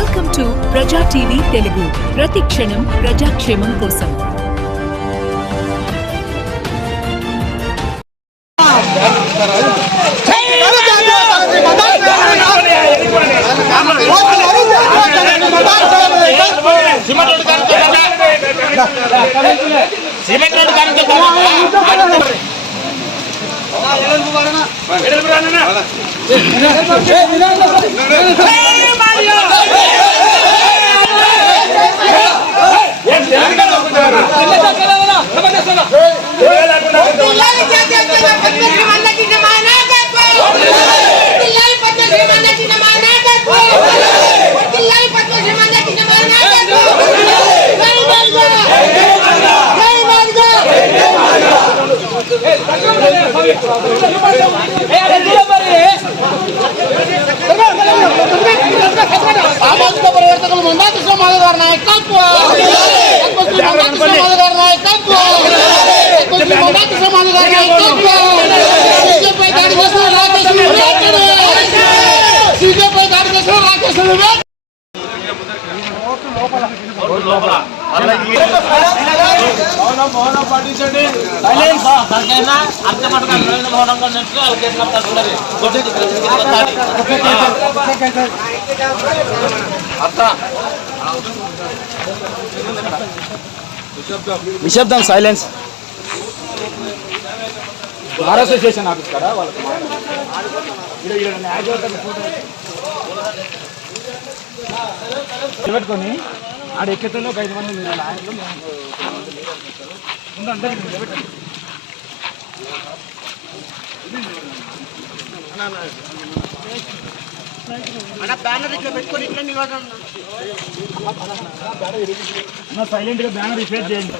Welcome to Praja TV Telugu ప్రతి క్షణం ప్రజాక్షేమం కోసం సిమెంట్ రోడ్డు కానీ సిమెంట్ రోడ్డు కానీ పిల్లలు చేసేస్తున్న సామాజిక పరివర్తకులు ముందా కృష్ణమాధ గారి నాయకత్వం గారి ముందా కృష్ణమాధ గారి నాయకత్వం లోపల. చేసిన రాకేశ్వరి వేటడు సీజేపై దాడి చేసిన రాకేశ్వరి వేటడు నిశ్శబ్దం సైలెన్స్. బార్ అసోసియేషన్ ఆఫీస్ కదా వాళ్ళకి పెట్టుకొని ఆడ ఎక్కితేలో ఒక ఐదు మంది మీరు నాయకులు ముందు అన్న సైలెంట్గా బ్యానర్ రిపేర్ చేయండి.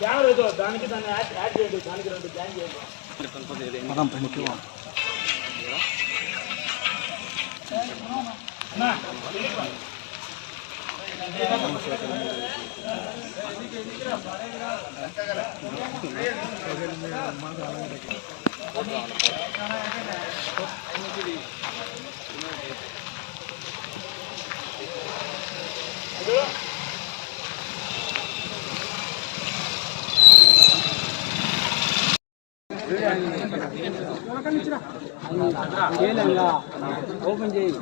బ్యానర్ ఏదో దానికి దాన్ని యాడ్ యాడ్ చేయండి. దానికి రెండు జాయిన్ చేయండి. మనం పనికి ఓపెన్ చేయి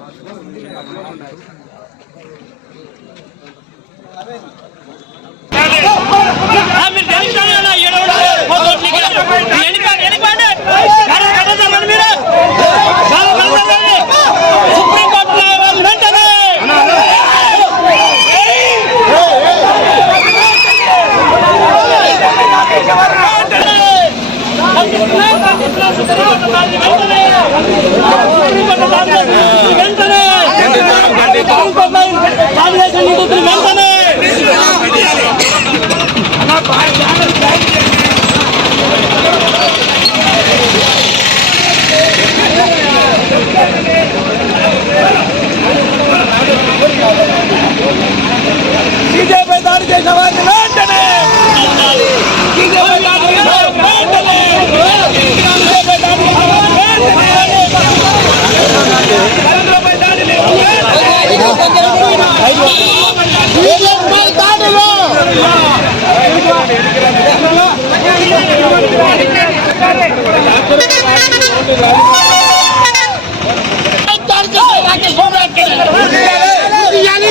దాడి చేసిన రాకేష్ బాబు వెంటనే. ఉదయాన్నే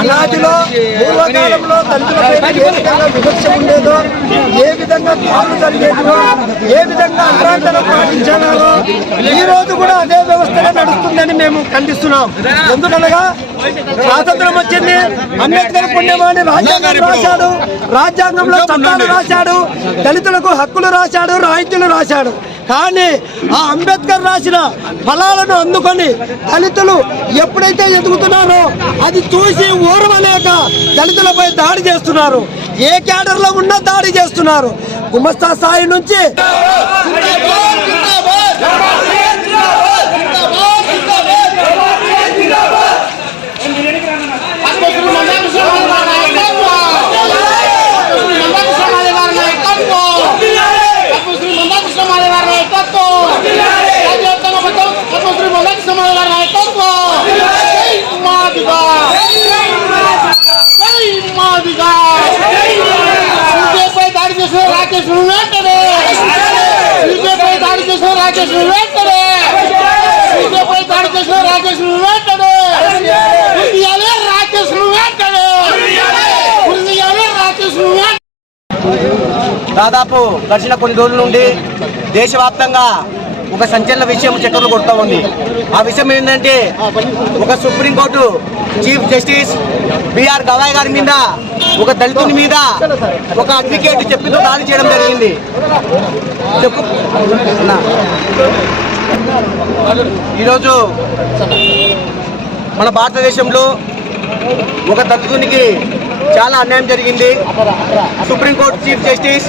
అనాదిలో పూర్వకాలంలో దళితులపై ఏ విధంగా వివక్ష ఉండేదో ఏ విధంగా కాలు జరిగేదో ఏ విధంగా అగ్రాంతరం పాటించాలో ఈ రోజు కూడా అదే వ్యవస్థగా నడుస్తుందని మేము ఖండిస్తున్నాం. ఎందుకనగా స్వాతంత్రం వచ్చింది అంబేద్కర్ పుణ్యమాని రాజ్యాంగం రాశాడు రాజ్యాంగంలో చట్టాలు రాశాడు దళితులకు హక్కులు రాశాడు రాయితీలు రాశాడు. కానీ ఆ అంబేద్కర్ రాసిన ఫలాలను అందుకొని దళితులు ఎప్పుడైతే ఎదుగుతున్నారో అది చూసి ఓర్వలేక దళితులపై దాడి చేస్తున్నారు. ఏ క్యాడర్లో ఉన్నా దాడి చేస్తున్నారు. గుమస్తా స్థాయి నుంచి పద్మశ్రీ మందాకృష్ణ మాదిగ గారి నాయకత్వం పద్మశ్రీ మందాకృష్ణ మాదిగ గారి నాయకత్వం పద్మశ్రీ మందాకృష్ణ మాదిగ గారి నాయకత్వం రాజ్యాంగ మొత్తం పద్మశ్రీ మందాకృష్ణ మాదిగ గారి నాయకత్వం జై మాదిగ జై మాదిగ సీజేపై దాడి చేసిన రాకేష్ వెంటనే సీజేపై దాడి రాకేష్ వెంటనే! సీజేపై దాడి చేసిన వెంటనే! ఉదయాలే రాకేష్ వెంటనే! ఉదయాలే దాదాపు గడిచిన కొన్ని రోజుల నుండి దేశవ్యాప్తంగా ఒక సంచలన విషయం చక్కర్లు కొడుతూ ఉంది. ఆ విషయం ఏంటంటే ఒక supreme court chief justice B R Gavai గారి మీద ఒక దళితుని మీద ఒక అడ్వకేట్ చెప్పితో దాడి చేయడం జరిగింది. చెప్పు. ఈరోజు మన భారతదేశంలో ఒక దళితునికి చాలా అన్యాయం జరిగింది. Supreme court chief justice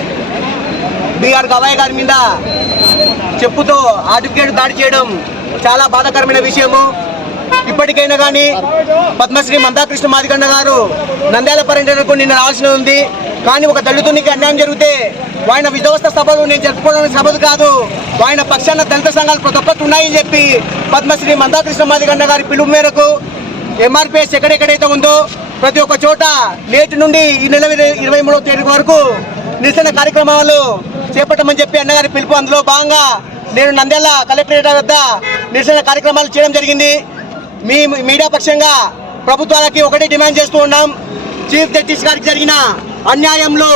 B R Gavai గారి మీద చెప్పుతో అడ్వకేట్ దాడి చేయడం చాలా బాధాకరమైన విషయము. ఇప్పటికైనా కానీ పద్మశ్రీ మందాకృష్ణ మాదిగండ గారు నంద్యాల పర్యటనకు నిన్న రావాల్సిన ఉంది. కానీ ఒక దళితునికి అన్యాయం జరిగితే ఆయన విధ్వస్త సభలు నేను జరుపుకోవడానికి సభలు కాదు. ఆయన పక్షాన దళిత సంఘాలు ప్రతి ఒక్కటి ఉన్నాయని చెప్పి పద్మశ్రీ మందాకృష్ణ మాదిగండ గారి పిలుపు మేరకు ఎంఆర్పిఎస్ ఎక్కడెక్కడైతే ఉందో ప్రతి ఒక్క చోట నేటి నుండి ఈ నెల ఇరవై- ఇరవై మూడవ తేదీ వరకు నిరసన కార్యక్రమాలు చేపట్టమని చెప్పి అన్నగారి పిలుపు అందులో భాగంగా నేను నంద్యాల కలెక్టరేట్ వద్ద నిరసన కార్యక్రమాలు చేయడం జరిగింది. మీ మీడియా పక్షంగా ప్రభుత్వాలకి ఒకటే డిమాండ్ చేస్తూ ఉన్నాం. చీఫ్ జస్టిస్ గారికి జరిగిన అన్యాయంలో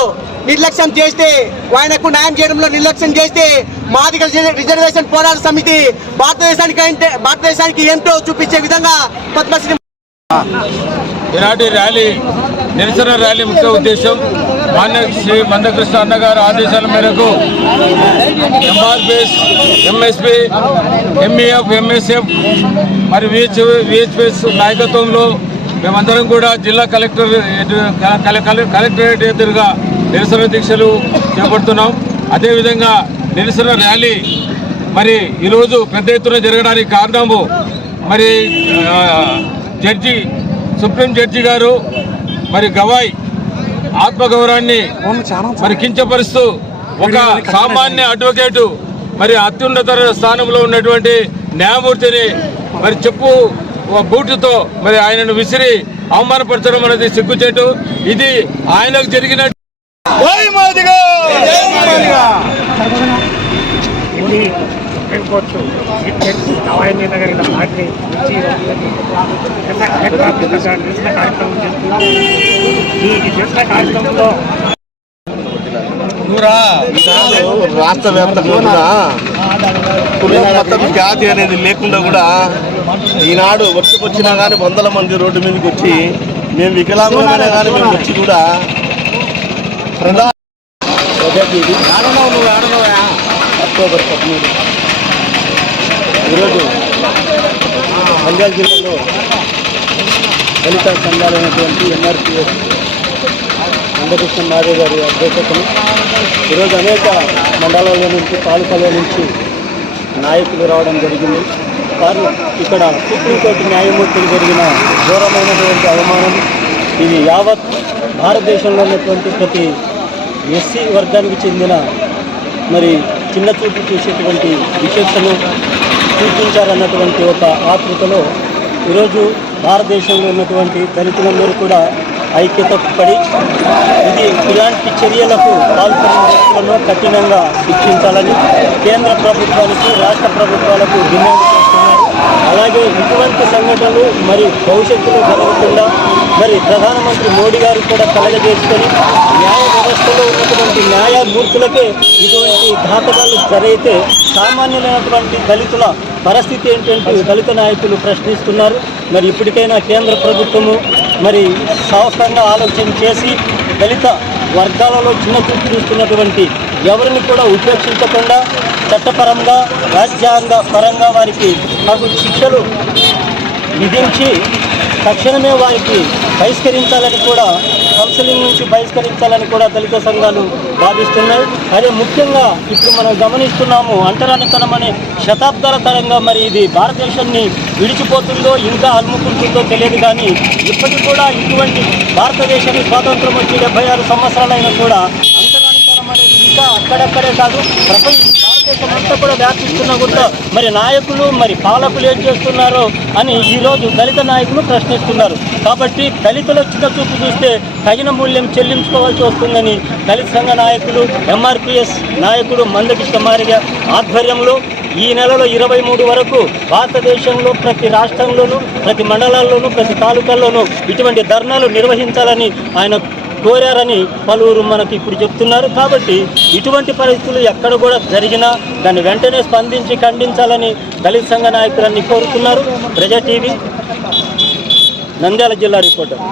నిర్లక్ష్యం చేస్తే ఆయనకు న్యాయం చేయడంలో నిర్లక్ష్యం చేస్తే మాదిగ రిజర్వేషన్ పోరాట సమితి భారతదేశానికి అంటే భారతదేశానికి ఏంటో చూపించే విధంగా పద్మశ్రీ ఈనాటి ర్యాలీ నిరసన ర్యాలీ ముఖ్య ఉద్దేశం. మాన్య శ్రీ మందకృష్ణ అన్నగారు ఆదేశాల మేరకు ఎంఆర్పిఎస్ ఎంఎస్పి ఎంఈఎఫ్ ఎంఎస్ఎఫ్ మరి విహెచ్ విహెచ్పిఎస్ నాయకత్వంలో మేమందరం కూడా జిల్లా కలెక్టర్ కలెక్టరేట్ ఎదురుగా నిరసన దీక్షలు చేపడుతున్నాం. అదేవిధంగా నిరసన ర్యాలీ మరి ఈరోజు పెద్ద ఎత్తున జరగడానికి కారణము మరి జడ్జి సుప్రీం జడ్జి గారు మరి గవాయ్ ఆత్మగౌరవాన్ని మరి కించపరుస్తూ ఒక సామాన్య అడ్వకేటు మరి అత్యున్నత స్థానంలో ఉన్నటువంటి న్యాయమూర్తిని మరి చెప్పు బూటుతో మరి ఆయనను విసిరి అవమానపరచడం అనేది సిగ్గుచేటు. ఇది ఆయనకు జరిగిన ఢిల్లీ సుప్రీంకోర్టు నవాయిని నగరిన పార్టీ నుంచి నిన్న కార్యక్రమం చేస్తున్నాం ఈ కార్యక్రమంలో రాష్ట్ర వ్యాప్తంగా కూడా కులం మతం జాతి అనేది లేకుండా కూడా ఈనాడు వచ్చినా కానీ వందల మంది రోడ్డు మీదకి వచ్చి మేము వికలాంగులైనా కానీ మేము వచ్చి కూడా ప్రధాన అక్టోబర్ పదమూడు. ఈరోజు నంద్యాల జిల్లాలో దళిత సంఘాలైనటువంటి ఎంఆర్పిఎస్ అందకృష్ణ మాదే గారి అధ్యక్షతను ఈరోజు అనేక మండలాల నుంచి తాలూకాల నుంచి నాయకులు రావడం జరిగింది. వారు ఇక్కడ సుప్రీంకోర్టు న్యాయమూర్తులు జరిగిన ఘోరమైనటువంటి అవమానం ఇది యావత్ భారతదేశంలో ఉన్నటువంటి ప్రతి ఎస్సీ వర్గానికి చెందిన మరి చిన్న చూపు చూసేటువంటి విశేషను సూచించారన్నటువంటి ఒక ఆతృతలో ఈరోజు భారతదేశంలో ఉన్నటువంటి దళితులందరూ కూడా ఐక్యత పడి ఇది ఇలాంటి చర్యలకు పాల్పడిన వ్యక్తులను కఠినంగా శిక్షించాలని కేంద్ర ప్రభుత్వానికి రాష్ట్ర ప్రభుత్వాలకు డిమాండ్ చేస్తున్నారు. అలాగే ఇటువంటి సంఘటనలు మరి భవిష్యత్తులో జరగకుండా మరి ప్రధానమంత్రి మోడీ గారు కూడా కలగజేసుకొని న్యాయ వ్యవస్థలో ఉన్నటువంటి న్యాయమూర్తులకే ఇటువంటి ఘాతకాలు జరిగితే సామాన్యులైనటువంటి దళితుల పరిస్థితి ఏంటంటే దళిత నాయకులు ప్రశ్నిస్తున్నారు. మరి ఇప్పటికైనా కేంద్ర ప్రభుత్వము మరి సాహసంగా ఆలోచన చేసి దళిత వర్గాలలో చిన్న చూపు చూస్తున్నటువంటి ఎవరిని కూడా ఉపేక్షించకుండా చట్టపరంగా రాజ్యాంగ పరంగా వారికి నాకు శిక్షలు విధించి తక్షణమే వారికి బహిష్కరించాలని కూడా కౌన్సిలింగ్ నుంచి బహిష్కరించాలని కూడా దళిత సంఘాలు భావిస్తున్నాయి అదే ముఖ్యంగా ఇప్పుడు మనం గమనిస్తున్నాము అంటరానితనం అనే శతాబ్దాల తరంగా మరి ఇది భారతదేశాన్ని విడిచిపోతుందో ఇంకా అలుముకుంటుందో తెలియదు కానీ ఇప్పటికి కూడా ఇటువంటి భారతదేశానికి స్వాతంత్రం వచ్చి డెబ్బై ఆరు సంవత్సరాలైనా కూడా అంటరానితనం అక్కడక్కడే కాదు ప్రపంచ భారతదేశం అంతా కూడా వ్యాపిస్తున్నా కూడా మరి నాయకులు మరి పాలకులు ఏం చేస్తున్నారో అని ఈరోజు దళిత నాయకులు ప్రశ్నిస్తున్నారు. కాబట్టి దళితుల చిన్నచూపు చూస్తే తగిన మూల్యం చెల్లించుకోవాల్సి వస్తుందని దళిత సంఘ నాయకులు ఎంఆర్పిఎస్ నాయకుడు మందకృష్ణ ఆధ్వర్యంలో ఈ నెలలో ఇరవై మూడు వరకు భారతదేశంలో ప్రతి రాష్ట్రంలోనూ ప్రతి మండలాల్లోనూ ప్రతి తాలూకాల్లోనూ ఇటువంటి ధర్నాలు నిర్వహించాలని ఆయన కోరారని పలువురు మనకి ఇప్పుడు చెప్తున్నారు. కాబట్టి ఇటువంటి పరిస్థితులు ఎక్కడ కూడా జరిగినా దాన్ని వెంటనే స్పందించి ఖండించాలని దళిత సంఘ నాయకులన్నీ కోరుతున్నారు. ప్రజా టీవీ నంద్యాల జిల్లా రిపోర్టర్.